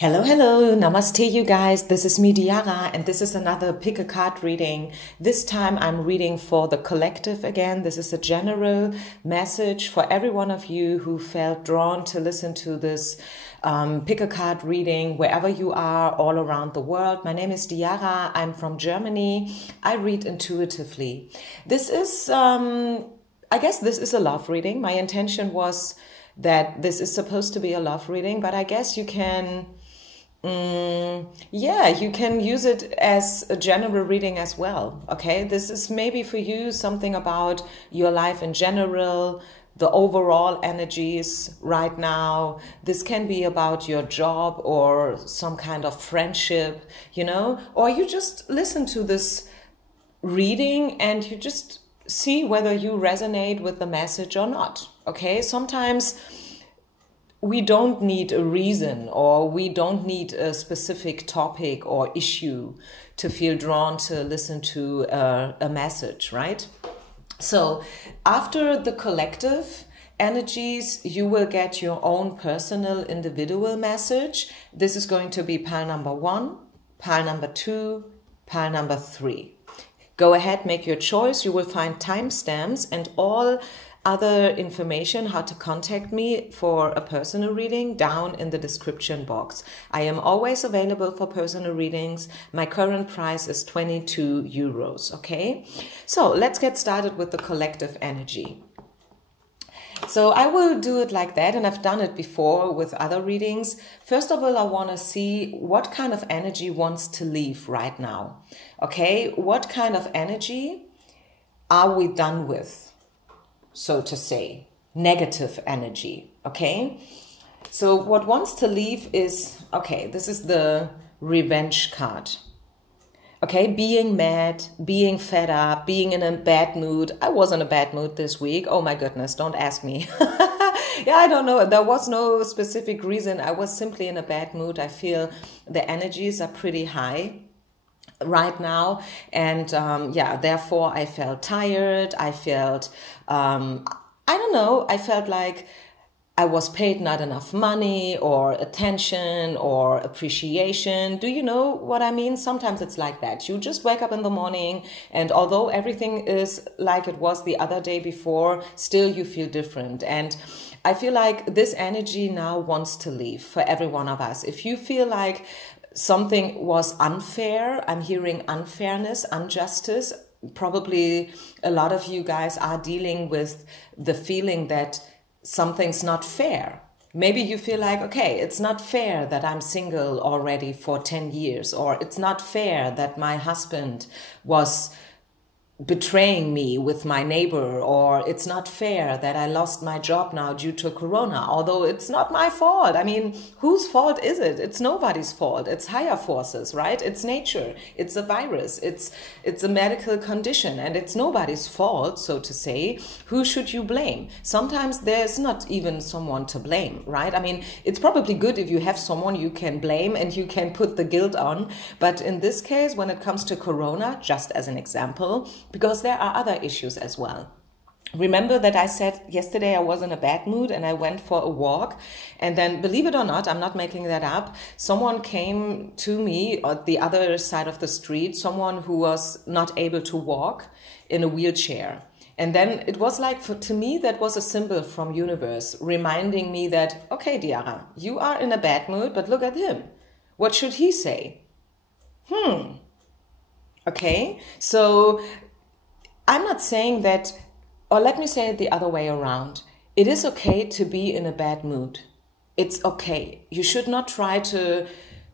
Hello, hello, namaste you guys. This is me, Diara, and this is another pick a card reading. This time I'm reading for the collective again. This is a general message for every one of you who felt drawn to listen to this pick a card reading wherever you are all around the world. My name is Diara. I'm from Germany. I read intuitively. This is, I guess this is a love reading. My intention was that this is supposed to be a love reading, but I guess you can you can use it as a general reading as well. Okay, this is maybe for you something about your life in general, the overall energies right now. This can be about your job or some kind of friendship, or you just listen to this reading and you just see whether you resonate with the message or not. Okay, sometimes we don't need a reason or we don't need a specific topic or issue to feel drawn to listen to a message, right? So after the collective energies, you will get your own personal individual message. This is going to be pile number 1, pile number 2, pile number 3. Go ahead, make your choice. You will find timestamps and all other information, how to contact me for a personal reading down in the description box. I am always available for personal readings. My current price is 22 euros, okay? So let's get started with the collective energy. So I will do it like that, and I've done it before with other readings. First of all, I want to see what kind of energy wants to leave right now. Okay, what kind of energy are we done with? So to say, negative energy, okay? So what wants to leave is, okay, this is the revenge card. Okay, being mad, being fed up, being in a bad mood. I was in a bad mood this week. Oh my goodness, don't ask me. Yeah, I don't know. There was no specific reason. I was simply in a bad mood. I feel the energies are pretty high right now, and therefore I felt tired. I felt I felt like I was paid not enough money or attention or appreciation. Do you know what I mean? Sometimes it's like that. You just wake up in the morning, and although everything is like it was the other day before, still you feel different. And I feel like this energy now wants to leave for every one of us. If you feel like something was unfair, I'm hearing unfairness, injustice. Probably a lot of you guys are dealing with the feeling that something's not fair. Maybe you feel like, okay, it's not fair that I'm single already for 10 years, or it's not fair that my husband was betraying me with my neighbor, or it's not fair that I lost my job now due to Corona, although it's not my fault. I mean, whose fault is it? It's nobody's fault. It's higher forces, right? It's nature. It's a virus. It's a medical condition, and it's nobody's fault, so to say. Who should you blame? Sometimes there's not even someone to blame, right? I mean, it's probably good if you have someone you can blame and you can put the guilt on. But in this case, when it comes to Corona, just as an example, because there are other issues as well. Remember that I said yesterday I was in a bad mood and I went for a walk, and then, believe it or not, I'm not making that up, someone came to me on the other side of the street, someone who was not able to walk in a wheelchair. And then it was like, to me, that was a symbol from universe reminding me that, okay, Diara, you are in a bad mood, but look at him. What should he say? Okay, so I'm not saying that, or let me say it the other way around. It is okay to be in a bad mood. It's okay. You should not try to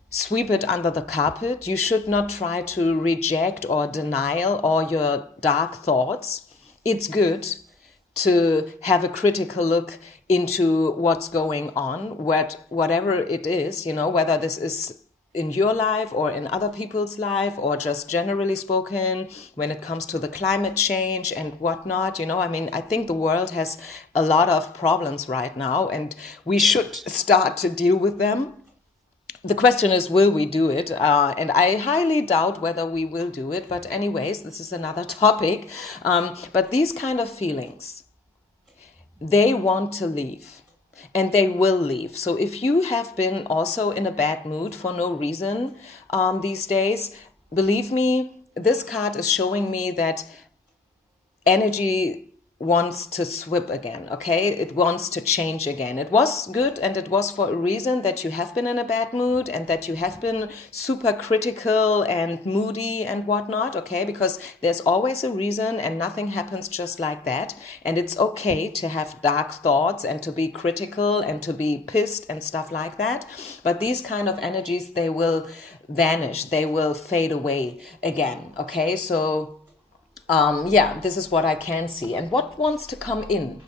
sweep it under the carpet. You should not try to reject or denial all your dark thoughts. It's good to have a critical look into what's going on, whatever it is, whether this is in your life or in other people's life, or just generally spoken when it comes to the climate change and whatnot. I mean, I think the world has a lot of problems right now, and we should start to deal with them. The question is, will we do it? And I highly doubt whether we will do it. But anyways, this is another topic. But these kind of feelings, they want to leave. and they will leave. So if you have been also in a bad mood for no reason these days, believe me, this card is showing me that energy wants to swip again, okay? It wants to change again. It was good and it was for a reason that you have been in a bad mood and that you have been super critical and moody and whatnot, okay? Because there's always a reason and nothing happens just like that. And it's okay to have dark thoughts and to be critical and to be pissed and stuff like that. But these kind of energies, they will vanish. They will fade away again, okay? So yeah, this is what I can see. And what wants to come in?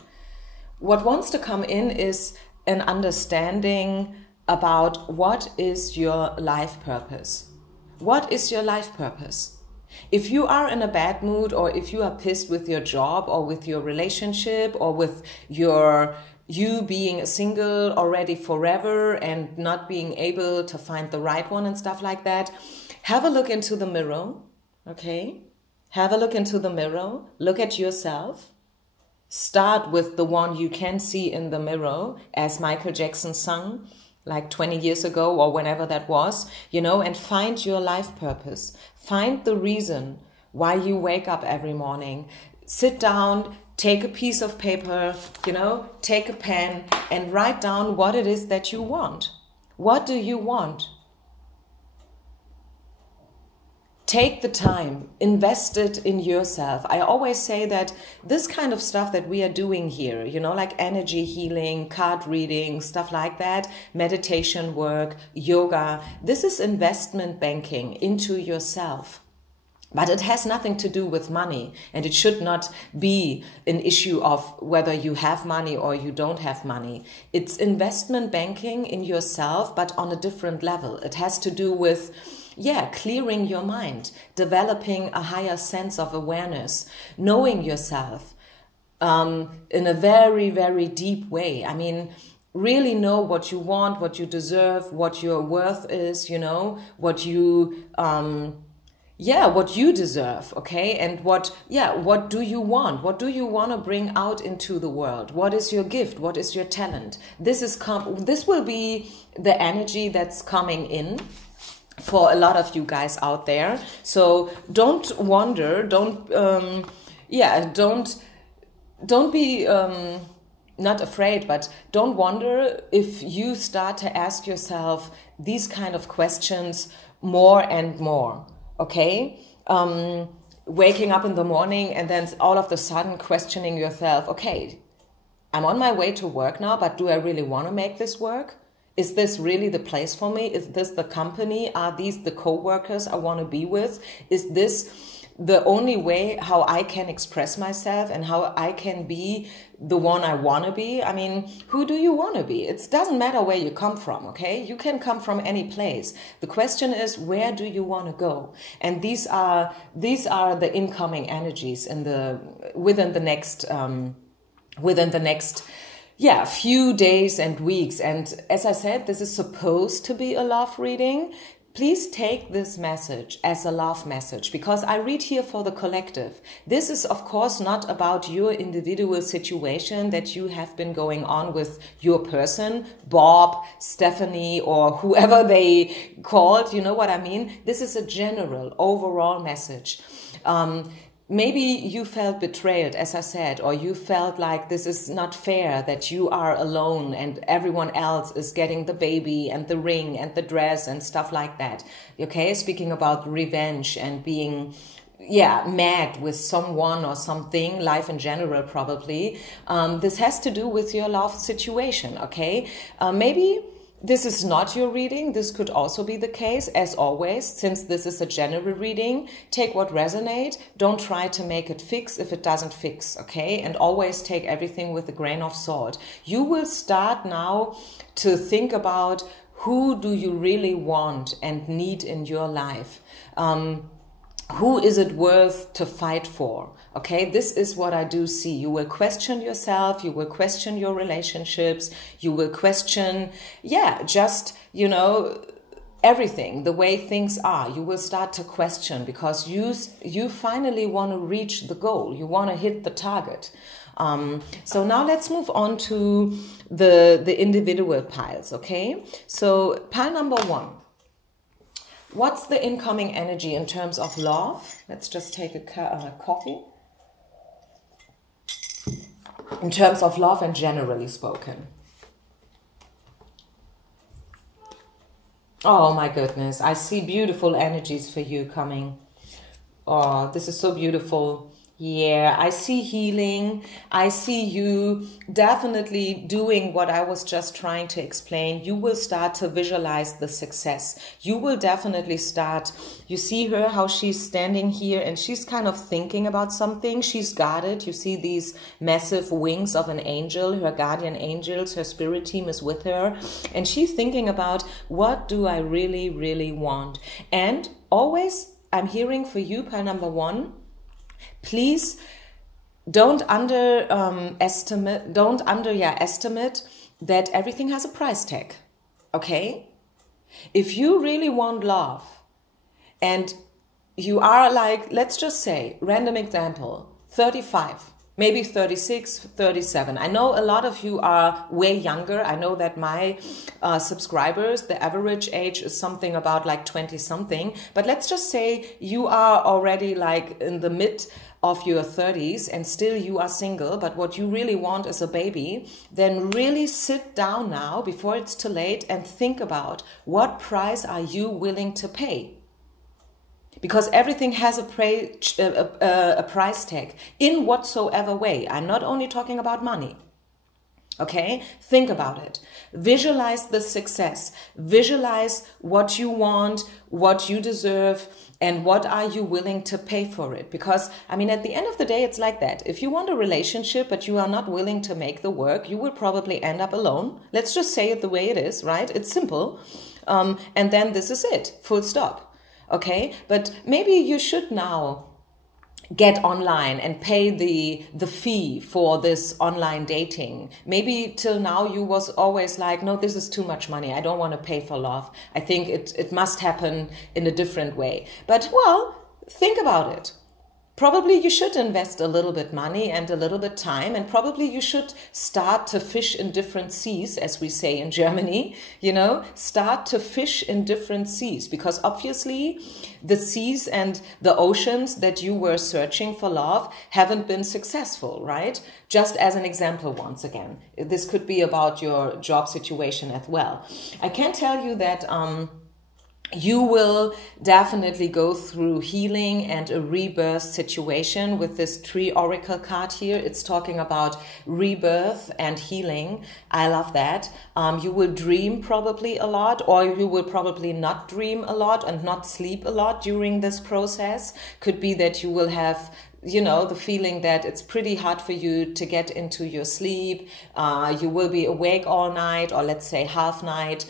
What wants to come in is an understanding about what is your life purpose. What is your life purpose? If you are in a bad mood, or if you are pissed with your job or with your relationship or with you being single already forever and not being able to find the right one and stuff like that, have a look into the mirror, okay? Have a look into the mirror, look at yourself. Start with the one you can see in the mirror, as Michael Jackson sung like 20 years ago or whenever that was, you know, and find your life purpose. Find the reason why you wake up every morning. Sit down, take a piece of paper, you know, take a pen and write down what it is that you want. What do you want? Take the time, invest it in yourself. I always say that this kind of stuff that we are doing here, you know, like energy healing, card reading, stuff like that, meditation work, yoga, this is investment banking into yourself. But it has nothing to do with money, and it should not be an issue of whether you have money or you don't have money. It's investment banking in yourself, but on a different level. It has to do with clearing your mind, developing a higher sense of awareness, knowing yourself in a very, very deep way. I mean, really know what you want, what you deserve, what your worth is, you know, what you deserve, okay? And what do you want? What do you want to bring out into the world? What is your gift? What is your talent? This will be the energy that's coming in for a lot of you guys out there. So don't wonder, don't be not afraid, but don't wonder if you start to ask yourself these kind of questions more and more, okay? Waking up in the morning and then all of a sudden questioning yourself, okay, I'm on my way to work now, but do I really want to make this work? Is this really the place for me? Is this the company? Are these the co-workers I want to be with? Is this the only way how I can express myself and how I can be the one I want to be? I mean, who do you want to be? It doesn't matter where you come from, okay? You can come from any place. The question is, where do you want to go? And these are the incoming energies within the next few days and weeks. And as I said, this is supposed to be a love reading. Please take this message as a love message, because I read here for the collective. This is, of course, not about your individual situation that you have been going on with your person, Bob, Stephanie, or whoever they called. You know what I mean? This is a general, overall message. Maybe you felt betrayed, as I said, or you felt like this is not fair, that you are alone and everyone else is getting the baby and the ring and the dress and stuff like that. Okay, speaking about revenge and being mad with someone or something, life in general probably. This has to do with your love situation, okay? Maybe this is not your reading. This could also be the case. As always, since this is a general reading, take what resonates. Don't try to make it fix if it doesn't fix, okay? And always take everything with a grain of salt. You will start now to think about who do you really want and need in your life. Who is it worth to fight for? Okay, this is what I do see. You will question yourself, you will question your relationships, you will question, just, everything, the way things are, you will start to question, because you finally want to reach the goal. You want to hit the target. So now let's move on to the individual piles, okay? So pile number 1. What's the incoming energy in terms of love? Let's just take a coffee. In terms of love and generally spoken. Oh my goodness, I see beautiful energies for you coming. Oh, this is so beautiful. Yeah, I see healing. I see you definitely doing what I was just trying to explain. You will start to visualize the success. You will definitely start. You see her, how she's standing here and she's kind of thinking about something. She's guarded. You see these massive wings of an angel, her guardian angels, her spirit team is with her. And she's thinking about, what do I really, really want? And always, I'm hearing for you, pile number 1, please don't underestimate that everything has a price tag, okay? If you really want love and you are like, let's just say, random example, 35, maybe 36, 37. I know a lot of you are way younger. I know that my subscribers, the average age is something about like 20 something. But let's just say you are already like in the mid of your 30s and still you are single, but what you really want is a baby. Then really sit down now before it's too late and think about, what price are you willing to pay? Because everything has a price tag in whatsoever way. I'm not only talking about money. Okay, think about it. Visualize the success. Visualize what you want, what you deserve, and what are you willing to pay for it. Because, I mean, at the end of the day, it's like that. If you want a relationship, but you are not willing to make the work, you will probably end up alone. Let's just say it the way it is, right? It's simple. And then this is it, full stop. Okay, but maybe you should now get online and pay the fee for this online dating. Maybe till now you was always like, no, this is too much money. I don't want to pay for love. I think it must happen in a different way. But well, think about it. Probably you should invest a little bit money and a little bit time, and probably you should start to fish in different seas, as we say in Germany, you know, start to fish in different seas, because obviously the seas and the oceans that you were searching for love haven't been successful, right? Just as an example, once again, this could be about your job situation as well. I can tell you that, you will definitely go through healing and a rebirth situation with this tree oracle card here. It's talking about rebirth and healing. I love that. You will dream probably a lot, or you will probably not dream a lot and not sleep a lot during this process. Could be that you will have, you know, the feeling that it's pretty hard for you to get into your sleep. You will be awake all night, or let's say half night.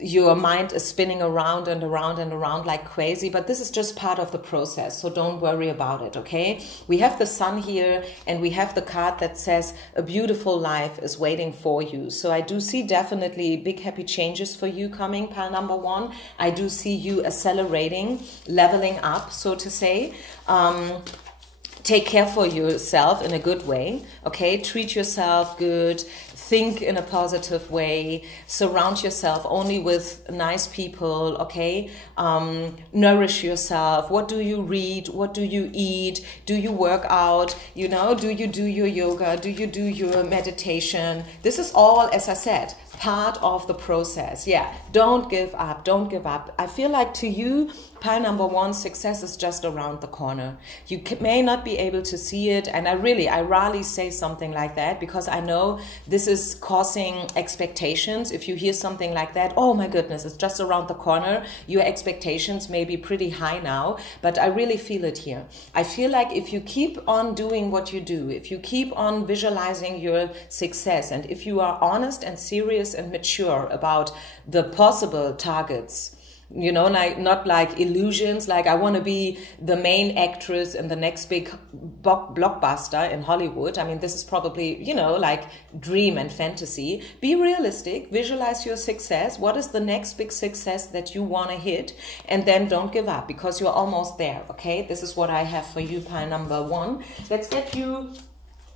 Your mind is spinning around and around and around like crazy, but this is just part of the process, so don't worry about it, okay? We have the sun here, and we have the card that says a beautiful life is waiting for you. So I do see definitely big happy changes for you coming, pile number 1. I do see you accelerating, leveling up, so to say. Take care for yourself in a good way, okay? Treat yourself good. Think in a positive way. Surround yourself only with nice people, okay? Nourish yourself. What do you read? What do you eat? Do you work out? You know, do you do your yoga? Do you do your meditation? This is all, as I said, part of the process. Yeah, don't give up. Don't give up. I feel like to you, pile number 1, success is just around the corner. You may not be able to see it, and I rarely say something like that, because I know this is causing expectations. If you hear something like that, oh my goodness, it's just around the corner, your expectations may be pretty high now, but I really feel it here. I feel like if you keep on doing what you do, if you keep on visualizing your success, and if you are honest and serious and mature about the possible targets you know, like not like illusions, like I want to be the main actress in the next big blockbuster in Hollywood. I mean, this is probably, you know, like dream and fantasy. Be realistic, visualize your success. What is the next big success that you want to hit? And then don't give up, because you're almost there, okay? This is what I have for you, pile number 1. Let's get you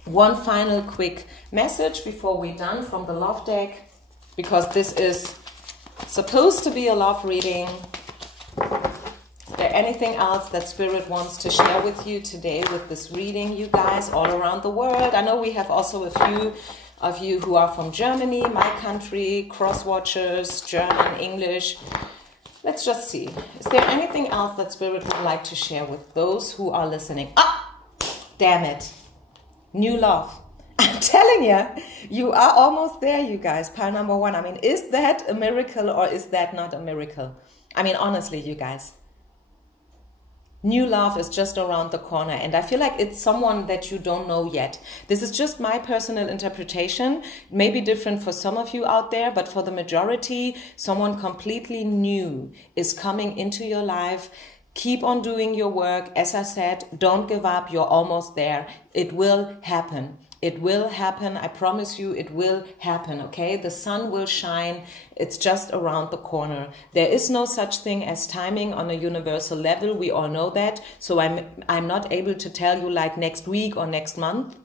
one final quick message before we're done from the love deck, because this is supposed to be a love reading. Is there anything else that Spirit wants to share with you today with this reading, you guys all around the world? I know we have also a few of you who are from Germany, my country, cross watchers, German, English. Let's just see. Is there anything else that Spirit would like to share with those who are listening? Ah, damn it. New love. I'm telling you, you are almost there, you guys. Pile number 1. I mean, is that a miracle or is that not a miracle? I mean, honestly, you guys. New love is just around the corner, and I feel like it's someone that you don't know yet. This is just my personal interpretation, maybe different for some of you out there, but for the majority, someone completely new is coming into your life. Keep on doing your work. As I said, don't give up. You're almost there. It will happen. It will happen. I promise you it will happen, okay? The sun will shine. It's just around the corner. There is no such thing as timing on a universal level. We all know that. So I'm not able to tell you like next week or next month,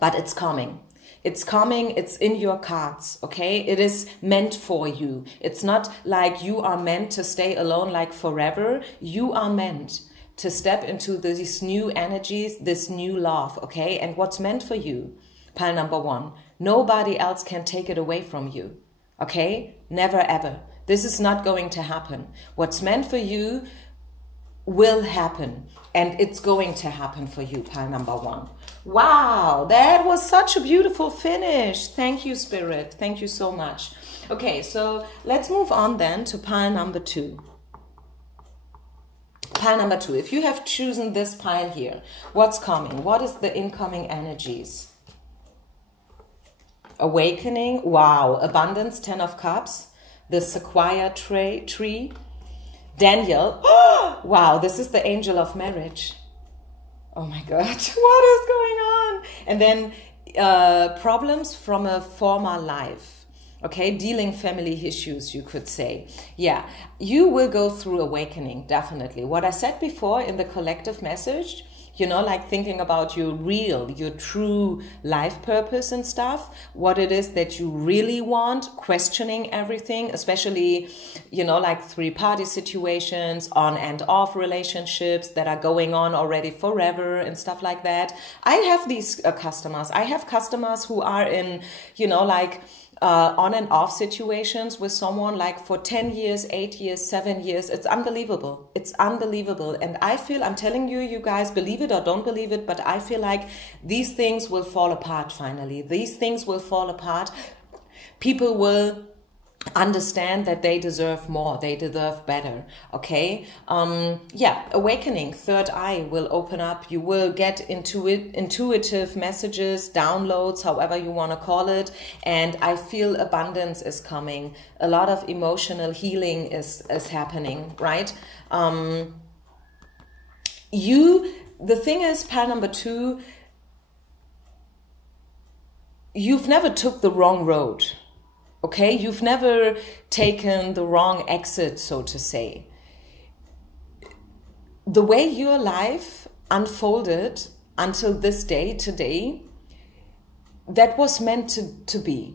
but it's coming. It's coming. It's in your cards, okay? It is meant for you. It's not like you are meant to stay alone like forever. You are meant to step into these new energies, this new love, okay? And what's meant for you, pile number 1, nobody else can take it away from you, okay? Never, ever. This is not going to happen. What's meant for you will happen, and it's going to happen for you, pile number 1. Wow, that was such a beautiful finish. Thank you, Spirit. Thank you so much. Okay, so let's move on then to pile number 2. Pile number 2, if you have chosen this pile here, what's coming? What is the incoming energies? Awakening, wow, abundance, 10 of cups, the sequoia tree, Daniel, wow, this is the angel of marriage. Oh my God, what is going on? And then problems from a former life. Okay, dealing family issues, you could say. Yeah, you will go through awakening, definitely. What I said before in the collective message, you know, like thinking about your real, your true life purpose and stuff, what it is that you really want, questioning everything, especially, you know, like 3-party situations, on and off relationships that are going on already forever and stuff like that. I have these customers. I have customers who are in, you know, like on and off situations with someone like for 10 years, 8 years, 7 years. It's unbelievable. It's unbelievable. And I feel, I'm telling you, you guys, believe it or don't believe it, but I feel like these things will fall apart finally. These things will fall apart. People will understand that they deserve more, they deserve better, okay? Yeah, awakening, third eye will open up. You will get intuitive messages, downloads, however you want to call it, and I feel abundance is coming. A lot of emotional healing is happening, right? The thing is, pile number 2, you've never took the wrong road. Okay, you've never taken the wrong exit, so to say. The way your life unfolded until this day, today, that was meant to be.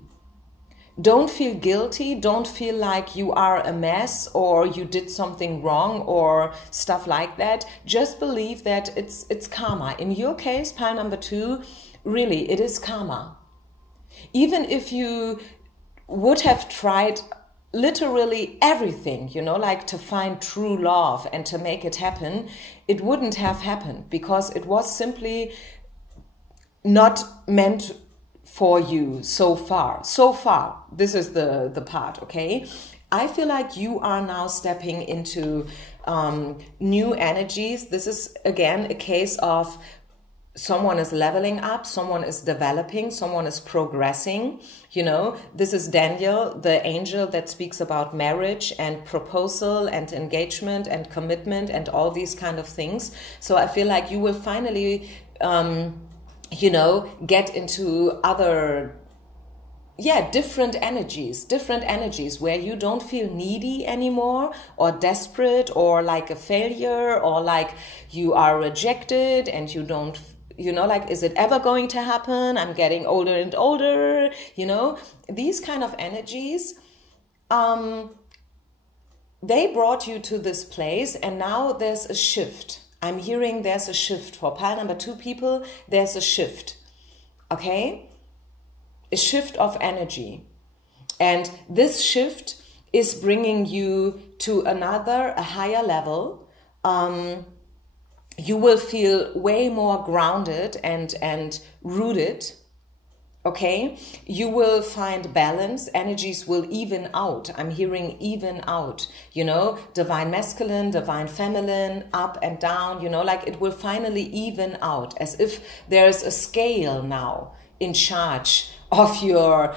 Don't feel guilty. Don't feel like you are a mess or you did something wrong or stuff like that. Just believe that it's karma. In your case, pile number 2, really, it is karma. Even if you would have tried literally everything, you know, like to find true love and to make it happen, it wouldn't have happened because it was simply not meant for you so far. So far, this is the part, okay? I feel like you are now stepping into new energies. This is, again, a case of someone is leveling up, someone is developing, someone is progressing. You know, this is Daniel, the angel that speaks about marriage and proposal and engagement and commitment and all these kind of things. So I feel like you will finally, you know, get into other, different energies where you don't feel needy anymore or desperate or like a failure or like you are rejected and you don't, you know, like, is it ever going to happen? I'm getting older and older, you know, these kind of energies, they brought you to this place, and now there's a shift. I'm hearing there's a shift for pile number 2 people. There's a shift, okay? A shift of energy. And this shift is bringing you to a higher level. You will feel way more grounded and rooted, okay? You will find balance. Energies will even out. I'm hearing even out, you know, divine masculine, divine feminine, up and down, you know, like it will finally even out, as if there's a scale now in charge of your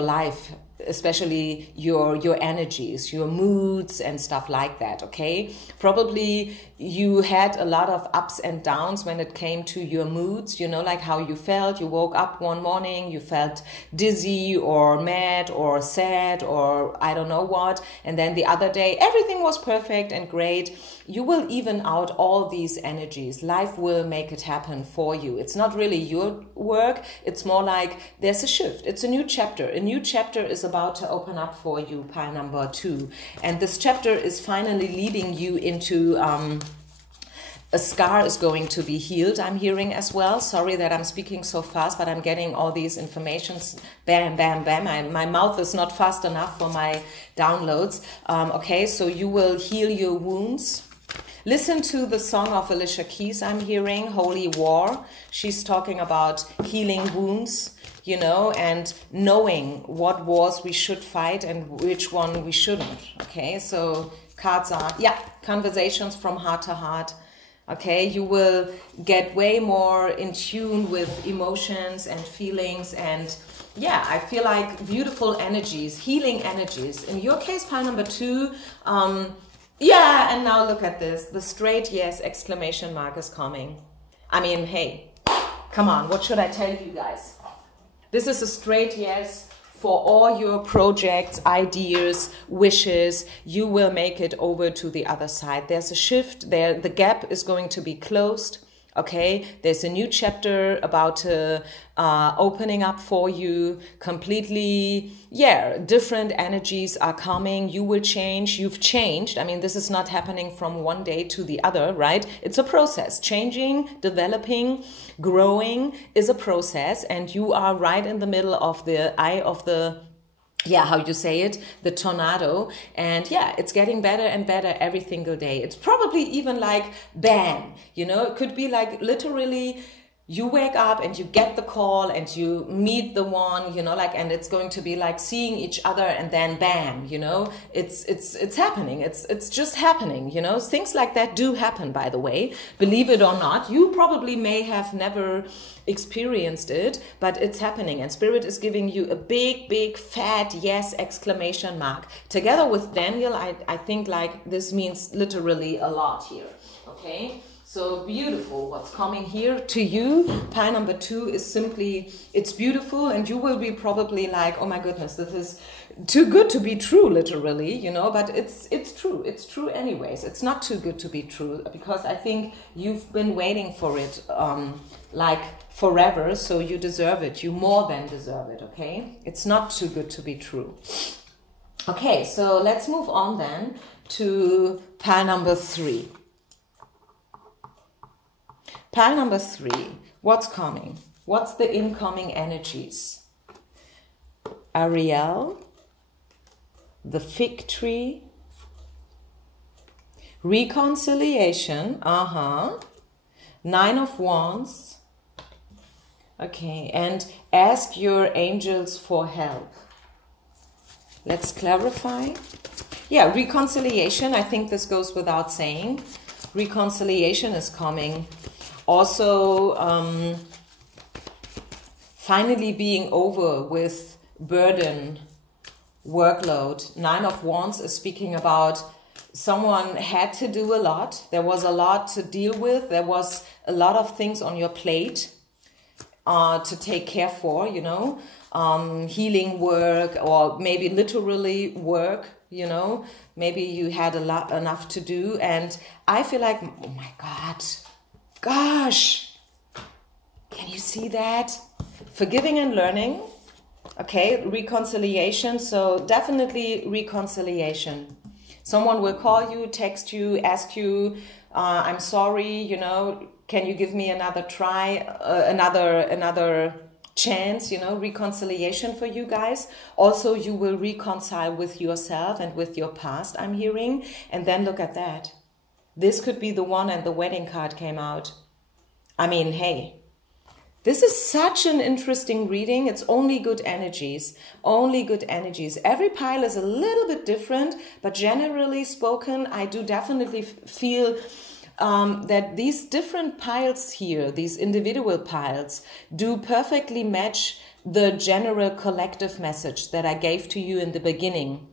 life, especially your energies, your moods and stuff like that, okay? Probably you had a lot of ups and downs when it came to your moods, you know, like how you felt. You woke up one morning, you felt dizzy or mad or sad or I don't know what, and then the other day everything was perfect and great. You will even out all these energies. Life will make it happen for you. It's not really your work. It's more like there's a shift. It's a new chapter. A new chapter is about to open up for you, pile number 2. And this chapter is finally leading you into a scar is going to be healed, I'm hearing as well. Sorry that I'm speaking so fast, but I'm getting all these informations. Bam, bam, bam. My mouth is not fast enough for my downloads. Okay, so you will heal your wounds. Listen to the song of Alicia Keys I'm hearing, Holy War. She's talking about healing wounds, you know, and knowing what wars we should fight and which one we shouldn't. Okay, so cards are, conversations from heart to heart. Okay, you will get way more in tune with emotions and feelings, and I feel like beautiful energies, healing energies. In your case, pile number 2, and now look at this. The straight yes exclamation mark is coming. I mean, hey, come on, what should I tell you guys? This is a straight yes for all your projects, ideas, wishes. You will make it over to the other side. There's a shift there. The gap is going to be closed. Okay, there's a new chapter about opening up for you completely. Different energies are coming. You will change. You've changed. I mean, this is not happening from one day to the other, right? It's a process. Changing, developing, growing is a process, and you are right in the middle of the eye of the how you say it, the tornado. And it's getting better and better every single day. It's probably even like bam, you know, it could be like literally you wake up and you get the call and you meet the one, you know, like, and it's going to be like seeing each other and then bam, you know, it's happening. It's just happening, you know. Things like that do happen, by the way, believe it or not. You probably may have never experienced it, but it's happening, and Spirit is giving you a big fat yes exclamation mark. Together with Daniel, I think like this means literally a lot here. Okay, so beautiful what's coming here to you. Pile number 2 is simply, it's beautiful, and you will be probably like, oh my goodness, this is too good to be true, literally, you know, but it's true. It's true anyways. It's not too good to be true, because I think you've been waiting for it like forever, so you deserve it. You more than deserve it, okay? It's not too good to be true. Okay, so let's move on then to pile number 3. Pile number 3, what's coming? What's the incoming energies? Ariel, the fig tree, reconciliation, 9 of Wands, okay, and ask your angels for help. Let's clarify. Reconciliation, I think this goes without saying. Reconciliation is coming. Also, finally being over with burden, workload. 9 of Wands is speaking about someone had to do a lot. There was a lot to deal with. There was a lot of things on your plate to take care for, you know, healing work, or maybe literally work, you know, maybe you had enough to do. And I feel like, oh my God, gosh, can you see that? Forgiving and learning. Okay, reconciliation. So definitely reconciliation. Someone will call you, text you, ask you, I'm sorry, you know, can you give me another try, another chance, you know, reconciliation for you guys. Also, you will reconcile with yourself and with your past, I'm hearing. And then look at that. This could be the one, and the wedding card came out. I mean, hey, this is such an interesting reading. It's only good energies, only good energies. Every pile is a little bit different, but generally spoken, I do definitely feel that these different piles here, these individual piles, do perfectly match the general collective message that I gave to you in the beginning.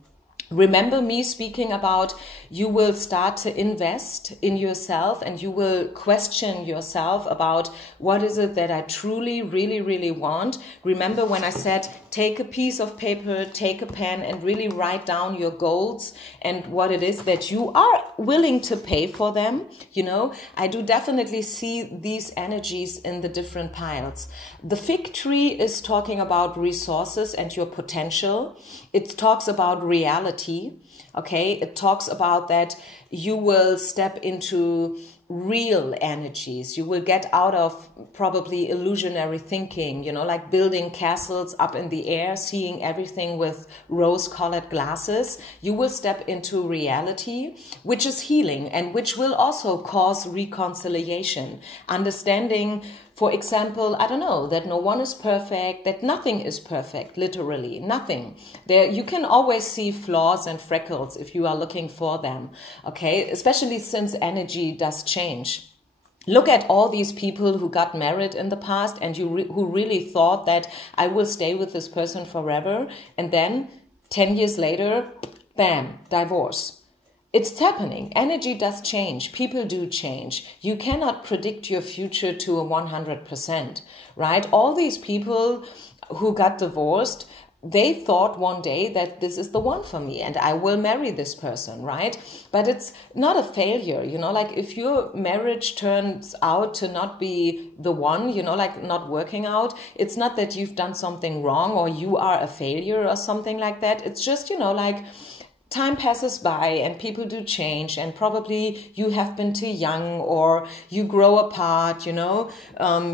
Remember me speaking about you will start to invest in yourself, and you will question yourself about what is it that I truly, really, really want. Remember when I said take a piece of paper, take a pen, and really write down your goals and what it is that you are willing to pay for them. You know, I do definitely see these energies in the different piles. The fig tree is talking about resources and your potential. It talks about reality. Okay, it talks about that you will step into real energies. You will get out of probably illusionary thinking, you know, like building castles up in the air, seeing everything with rose-colored glasses. You will step into reality, which is healing and which will also cause reconciliation. Understanding, for example, I don't know, that no one is perfect, that nothing is perfect, literally, nothing. There, you can always see flaws and freckles if you are looking for them, okay? Especially since energy does change. Look at all these people who got married in the past and who really thought that I will stay with this person forever. And then 10 years later, bam, divorce. It's happening. Energy does change. People do change. You cannot predict your future to a 100%, right? All these people who got divorced, they thought one day that this is the one for me and I will marry this person, right? But it's not a failure, you know, like if your marriage turns out to not be the one, you know, like not working out, it's not that you've done something wrong or you are a failure or something like that. It's just, you know, like time passes by and people do change, and probably you have been too young or you grow apart, you know,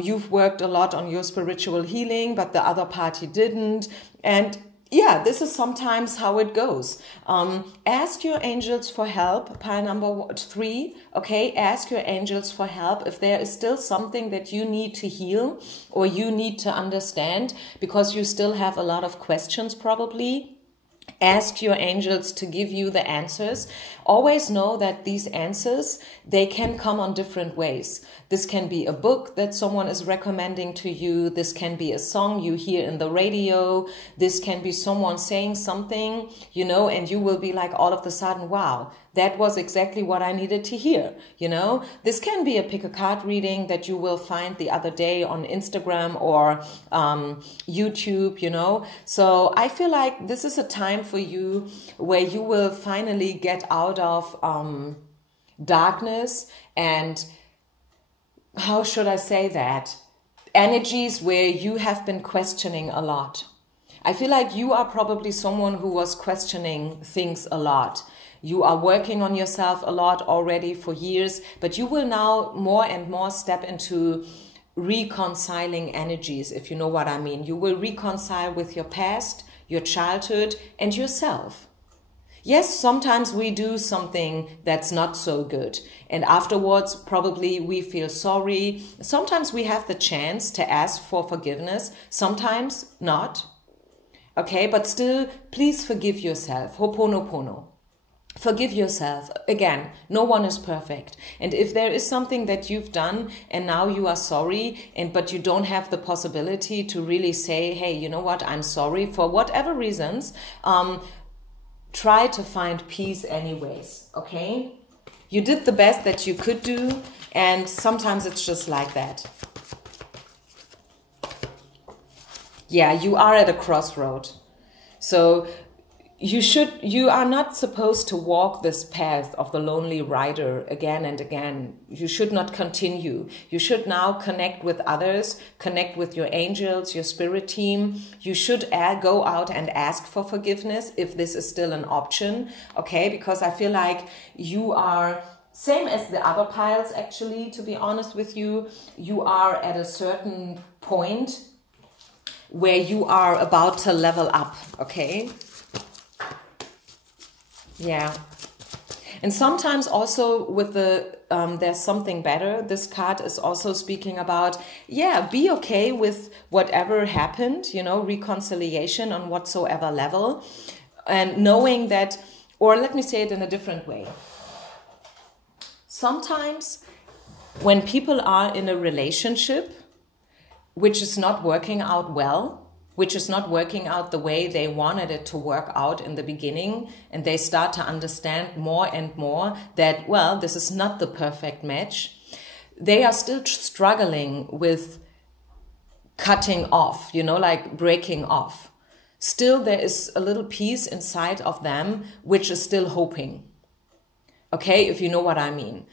you've worked a lot on your spiritual healing, but the other party didn't. And yeah, this is sometimes how it goes. Ask your angels for help, pile number 3, okay? Ask your angels for help if there is still something that you need to heal or you need to understand, because you still have a lot of questions probably. Ask your angels to give you the answers. Always know that these answers, they can come on different ways. This can be a book that someone is recommending to you. This can be a song you hear in the radio. This can be someone saying something, you know, and you will be like all of a sudden, wow, that was exactly what I needed to hear, you know. This can be a pick a card reading that you will find the other day on Instagram or YouTube, you know. So I feel like this is a time for you where you will finally get out of darkness and, how should I say that, energies where you have been questioning a lot. I feel like you are probably someone who was questioning things a lot. You are working on yourself a lot already for years, but you will now more and more step into reconciling energies, if you know what I mean. You will reconcile with your past, your childhood, and yourself. Yes, sometimes we do something that's not so good, and afterwards probably we feel sorry. Sometimes we have the chance to ask for forgiveness, sometimes not. Okay, but still, please forgive yourself. Ho'oponopono. Forgive yourself. Again, no one is perfect. And if there is something that you've done and now you are sorry, but you don't have the possibility to really say, hey, you know what, I'm sorry for whatever reasons, try to find peace anyways, okay? You did the best that you could do, and sometimes it's just like that. Yeah, you are at a crossroad. So you are not supposed to walk this path of the lonely rider again and again. You should not continue. You should now connect with others, connect with your angels, your spirit team. You should go out and ask for forgiveness if this is still an option, okay? Because I feel like you are, same as the other piles actually, to be honest with you, you are at a certain point where you are about to level up, okay? Yeah. And sometimes also with the, there's something better. This card is also speaking about, yeah, be okay with whatever happened, you know, reconciliation on whatsoever level. And knowing that, or let me say it in a different way. Sometimes when people are in a relationship which is not working out well, which is not working out the way they wanted it to work out in the beginning, and they start to understand more and more that, well, this is not the perfect match, they are still struggling with cutting off, you know, like breaking off. Still, there is a little piece inside of them which is still hoping. Okay, if you know what I mean.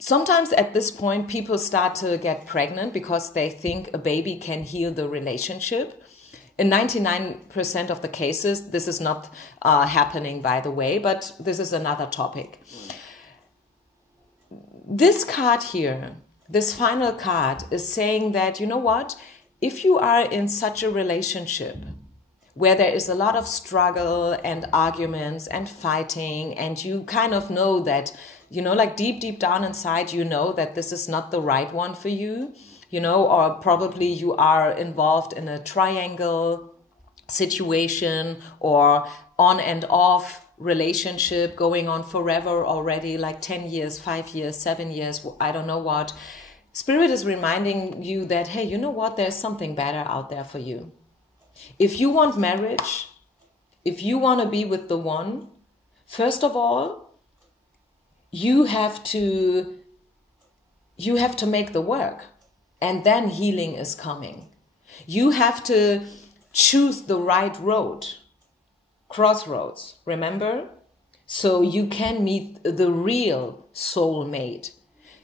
Sometimes at this point, people start to get pregnant because they think a baby can heal the relationship. In 99% of the cases, this is not happening, by the way, but this is another topic. This card here, this final card, is saying that, you know what, if you are in such a relationship where there is a lot of struggle and arguments and fighting, and you kind of know that, you know, like deep down inside, you know that this is not the right one for you, you know, or probably you are involved in a triangle situation or on and off relationship going on forever already, like 10 years, 5 years, 7 years, I don't know what. Spirit is reminding you that, hey, you know what, there's something better out there for you. If you want marriage, if you want to be with the one, first of all, you have to make the work. And then healing is coming. You have to choose the right road, crossroads, remember? So you can meet the real soulmate.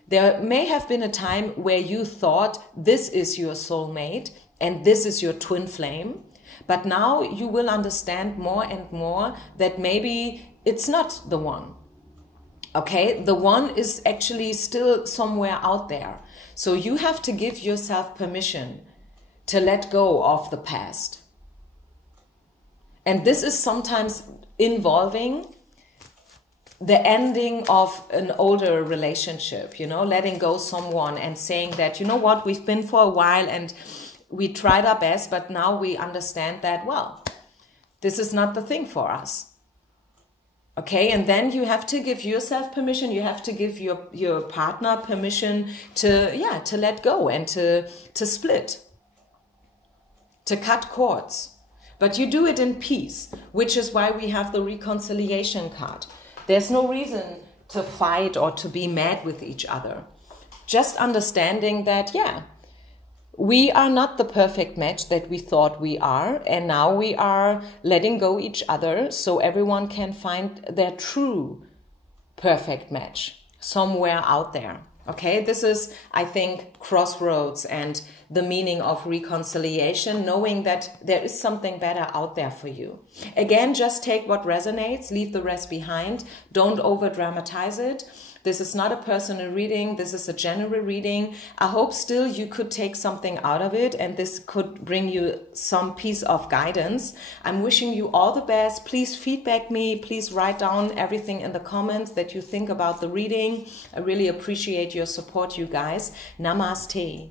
There may have been a time where you thought this is your soulmate and this is your twin flame, but now you will understand more and more that maybe it's not the one. Okay, the one is actually still somewhere out there. So you have to give yourself permission to let go of the past. And this is sometimes involving the ending of an older relationship, you know, letting go someone and saying that, you know what, we've been for a while and we tried our best, but now we understand that, well, this is not the thing for us. Okay, and then you have to give yourself permission. You have to give your partner permission to let go and to split, to cut cords. But you do it in peace, which is why we have the reconciliation card. There's no reason to fight or to be mad with each other. Just understanding that, yeah, we are not the perfect match that we thought we are, and now we are letting go each other so everyone can find their true perfect match somewhere out there. Okay, this is, I think, crossroads and the meaning of reconciliation, knowing that there is something better out there for you. Again, just take what resonates, leave the rest behind. Don't over dramatize it. This is not a personal reading. This is a general reading. I hope still you could take something out of it and this could bring you some piece of guidance. I'm wishing you all the best. Please feedback me. Please write down everything in the comments that you think about the reading. I really appreciate your support, you guys. Namaste.